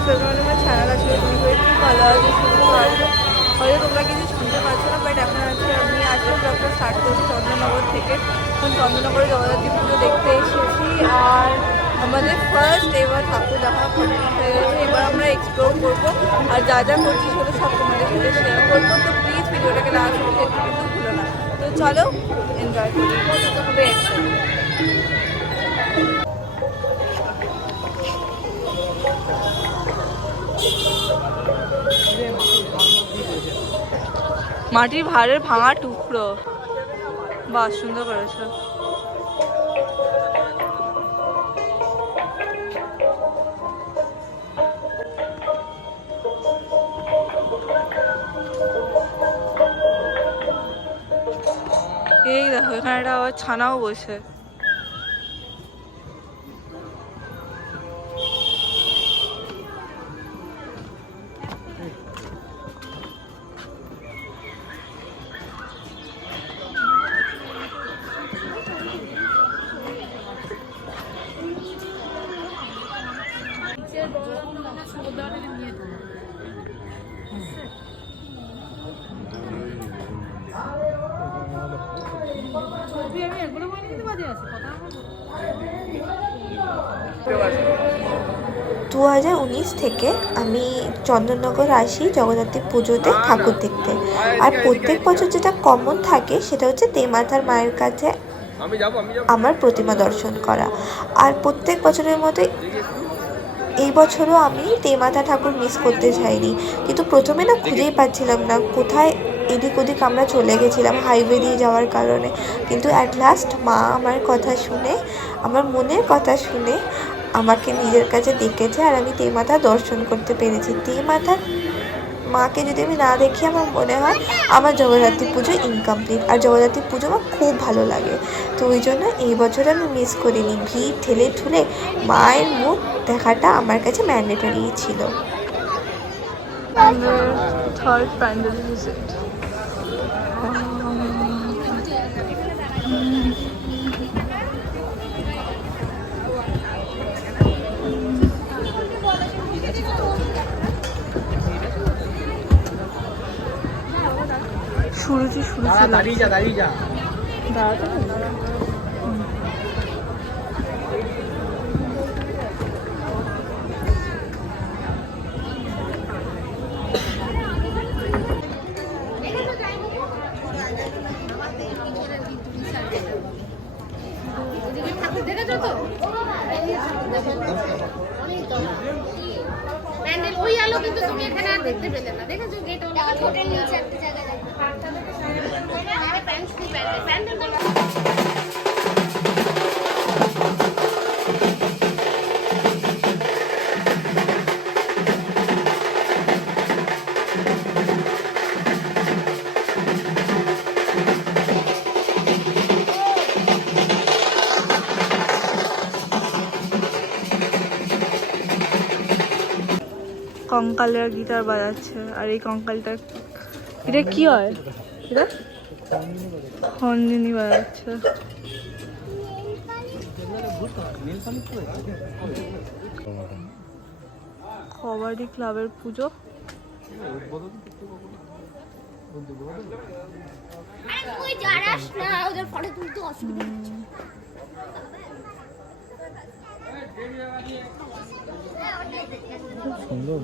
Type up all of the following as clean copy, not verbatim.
Guys, welcome to my channel. আজকে তুমি খুব ভালো আছে, সুস্থ আছে। হয়তো তোমরা কিছু শুনতে পাচ্ছ না, বাট এখন আমি আজকে ব্লগটা স্টার্ট করছি চন্দ্রনগর থেকে। এখন চন্দ্রনগরে জগদ্ধাত্রী পুজো দেখতে এসেছি, আর আমাদের ফার্স্ট এবার ঠাকুর দেখা কমপ্লিট হয়ে গেছে। এবার আমরা এক্সপ্লোর করবো, আর যা যা করছি সেগুলো সব তোমাদের সাথে শেয়ার করবো। তো প্লিজ ভিডিওটাকে লাস্ট অবধি দেখতে কিন্তু ভুলো না। তো চলো এনজয় করি, খুবই এক্সাইটেড। মাটির ভাঁড়ের ভাঙা টুকরো, বাহ সুন্দর করেছে। এই দেখো, এখানে একটা আবার ছানাও বসে। ছবি আমি একবারও বলে নিতে পারি আছে কথা 2019 থেকে আমি চন্দননগর আসি জগদ্ধাত্রী পুজোতে ঠাকুর দেখতে। আর প্রত্যেক বছর যেটা কমন থাকে সেটা হচ্ছে তেমাথার মায়ের কাছে আমার প্রতিমা দর্শন করা। আর প্রত্যেক বছরের মতো এই বছরও আমি তেমাথা ঠাকুর মিস করতে চাইনি, কিন্তু প্রথমে না খুঁজেই পাচ্ছিলাম না কোথায়। এদিক ওদিক আমরা চলে গেছিলাম হাইওয়ে দিয়ে যাওয়ার কারণে, কিন্তু অ্যাট লাস্ট মা আমার কথা শুনে, আমার মনের কথা শুনে আমাকে নিজের কাছে ডেকেছে, আর আমি তেমাথা দর্শন করতে পেরেছি। তেমাথার মাকে যদি আমি না দেখি, আমার মনে হয় আমার জগদ্ধাত্রী পুজো ইনকমপ্লিট। আর জগদ্ধাত্রী পুজো আমার খুব ভালো লাগে, তো ওই জন্য এই বছর আমি মিস করিনি। ভিড় ঠেলে ঠুলে মায়ের মুখ দেখাটা আমার কাছে ম্যান্ডেটরি ছিল। Third pandal visit. শুরুচি দাঁড়িয়ে যা দাঁড়াতে দেখেছো তো প্যান্ডেল ওই আলো, কিন্তু তুমি এখানে আর দেখতে পেলে না। দেখেছো গেট হোটেল নিচে একটা জায়গায় প্যান্ডেল। কঙ্কালের গিটার বাজাচ্ছে, আর এই কঙ্কালটা এটা কি হয়? এটা হন্দিনী বাজাচ্ছে। কবাডি ক্লাবের পুজো। সুন্দর।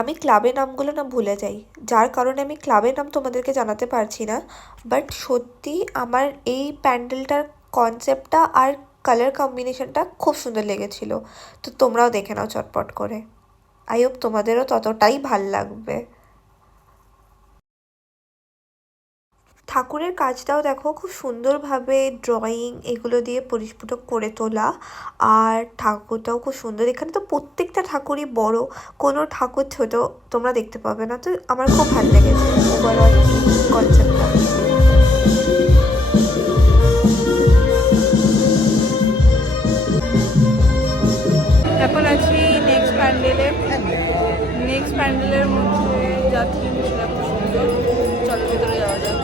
আমি ক্লাবের নামগুলো না ভুলে যাই, যার কারণে আমি ক্লাবের নাম তোমাদেরকে জানাতে পারছি না। বাট সত্যি আমার এই প্যান্ডেলটার কনসেপ্টটা আর কালার কম্বিনেশনটা খুব সুন্দর লেগেছিল। তো তোমরাও দেখে নাও চটপট করে। আই হোপ তোমাদেরও ততটাই ভাল লাগবে। ঠাকুরের কাজটাও দেখো খুব সুন্দরভাবে ড্রয়িং এগুলো দিয়ে পরিস্ফুট করে তোলা। আর ঠাকুরটাও খুব সুন্দর। এখানে তো প্রত্যেকটা ঠাকুরই বড়, কোনো ঠাকুর ছোট তোমরা দেখতে পাবে না। তো আমার খুব ভালো লেগেছে ওভারঅল কনসেপ্টটা। এখন আছি নেক্সট প্যান্ডেলের মধ্যে যাত্রী সেটা খুব সুন্দর। চলো ভেতরে যাওয়া যাক।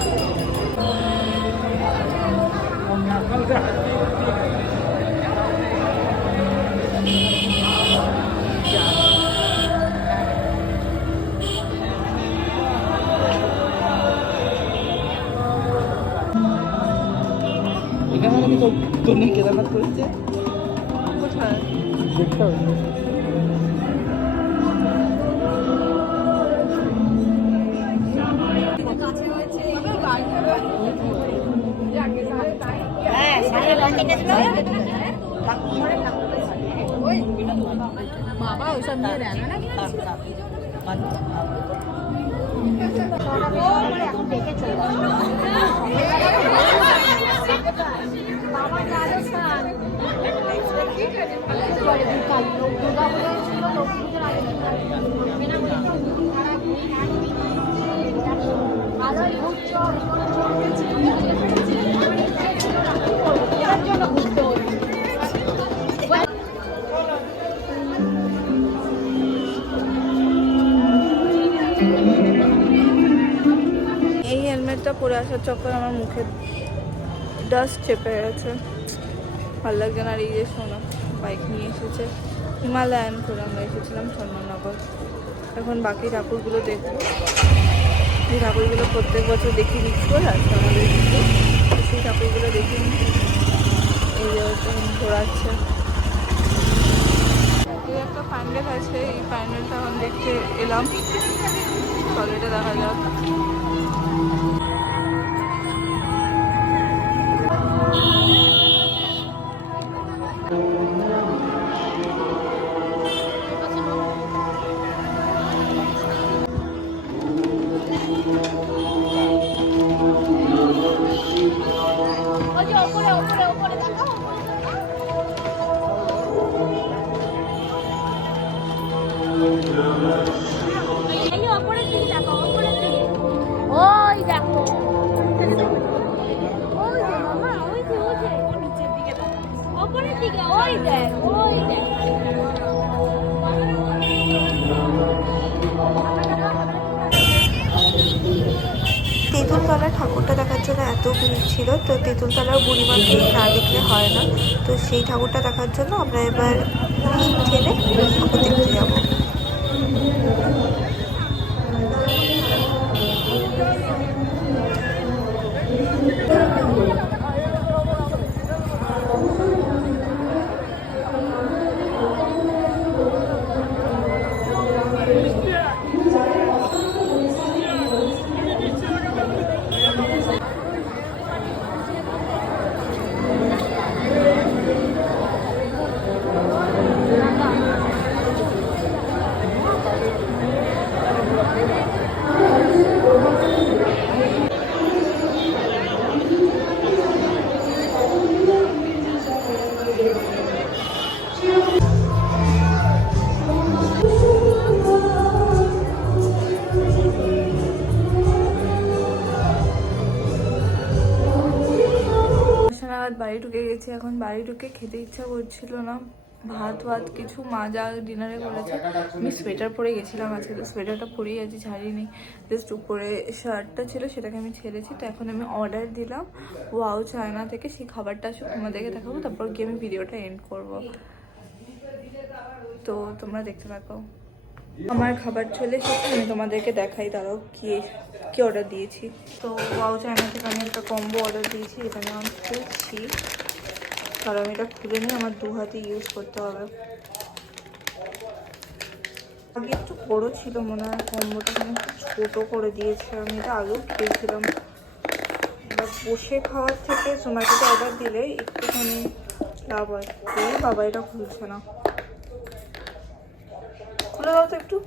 এখানে আমি তো কেদারনাথ করেছে কোথায়? দেখতে হবে। বাবা ওইসব নিয়ে দেয় না এখন দেখে চলে বাবা রাজস্থান দুর্গা পুজো ছিল, লক্ষ্মী পুজোর আগে ভালোই ঘুরছো জন্য ঘুরতে হবে। এই হেলমেটটা পরে আসার চক্কর আমার মুখে ডাস্ট চেপে গেছে, ভালো লাগছে না। আর এই যে শোনো বাইক নিয়ে এসেছে হিমালয়ান করে, আমরা এসেছিলাম চন্দননগর। এখন বাকি ঠাকুরগুলো দেখবো, যে ঠাকুরগুলো প্রত্যেক বছর দেখি রিচুয়াল আছে আমাদের কিন্তু, সেই ঠাকুরগুলো দেখি। এই যে ঘোরাচ্ছে, এই একটা প্যান্ডেল আছে, এই প্যান্ডেলটা এখন দেখতে এলাম। চলো এটা দেখা যাক। ওই দেখো ওই যে মামা ওই যে নিচের দিকে ওপরের দিকে ওই দেখ তেঁতুলতলা ঠাকুরটা দেখার জন্য এত ভিড় ছিল, তো তেঁতুলতলার বুড়িমাকে না দেখলে হয় না। তো সেই ঠাকুরটা দেখার জন্য আমরা এবার ঠেলে ঠাকুর দেখতে যাবো। বাড়ি ঢুকে গেছি। এখন বাড়ি ঢুকে খেতে ইচ্ছা করছিল না, ভাত কিছু মা যা ডিনারে করেছে। আমি সোয়েটার পরে গেছিলাম আজকে, তো সোয়েটারটা পরেই আছি, ছাড়িনি। জাস্ট উপরে শার্টটা ছিল সেটাকে আমি ছেড়েছি। তো এখন আমি অর্ডার দিলাম ওয়াও চায়না থেকে, সেই খাবারটা আসলে তোমাদেরকে দেখাবো, তারপর গিয়ে আমি ভিডিওটা এন্ড করব। তো তোমরা দেখতে থাকো। আমার খাবার চলে এসেছে, আমি তোমাদেরকে দেখাই। দাঁড়াও কি অর্ডার দিয়েছি। তো ওয়াও চায়না থেকে আমি একটা কম্বো অর্ডার দিয়েছি, এখানে আমি খুলছি, কারণ আমি এটা খুলে নিয়ে আমার দু হাতে ইউজ করতে হবে। আগে একটু বড় ছিল মনে হয় কম্বোটা, আমি একটু ছোটো করে দিয়েছে। আমি এটা আগেও খেয়েছিলাম। এবার বসে খাওয়ার থেকে জোম্যাটোতে অর্ডার দিলে একটুখানি লাভ হয়। এই বাবা এটা খুলছে না, খুলে দাও তো একটু।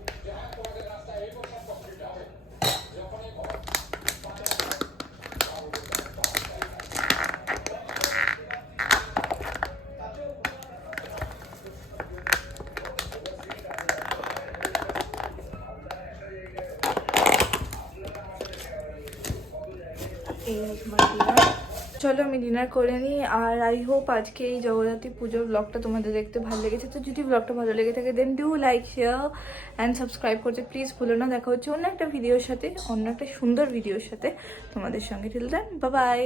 এই তোমার ডিনার। চলো আমি ডিনার করে নিই। আর আই হোপ আজকে এই জগদ্ধাত্রী পুজোর ব্লগটা তোমাদের দেখতে ভালো লেগেছে। তো যদি ব্লগটা ভালো লেগে থাকে then do like, share and subscribe করতে প্লিজ ভুলো না। দেখা হচ্ছে অন্য একটা ভিডিওর সাথে, অন্য একটা সুন্দর ভিডিওর সাথে তোমাদের সঙ্গে। Till then bye by.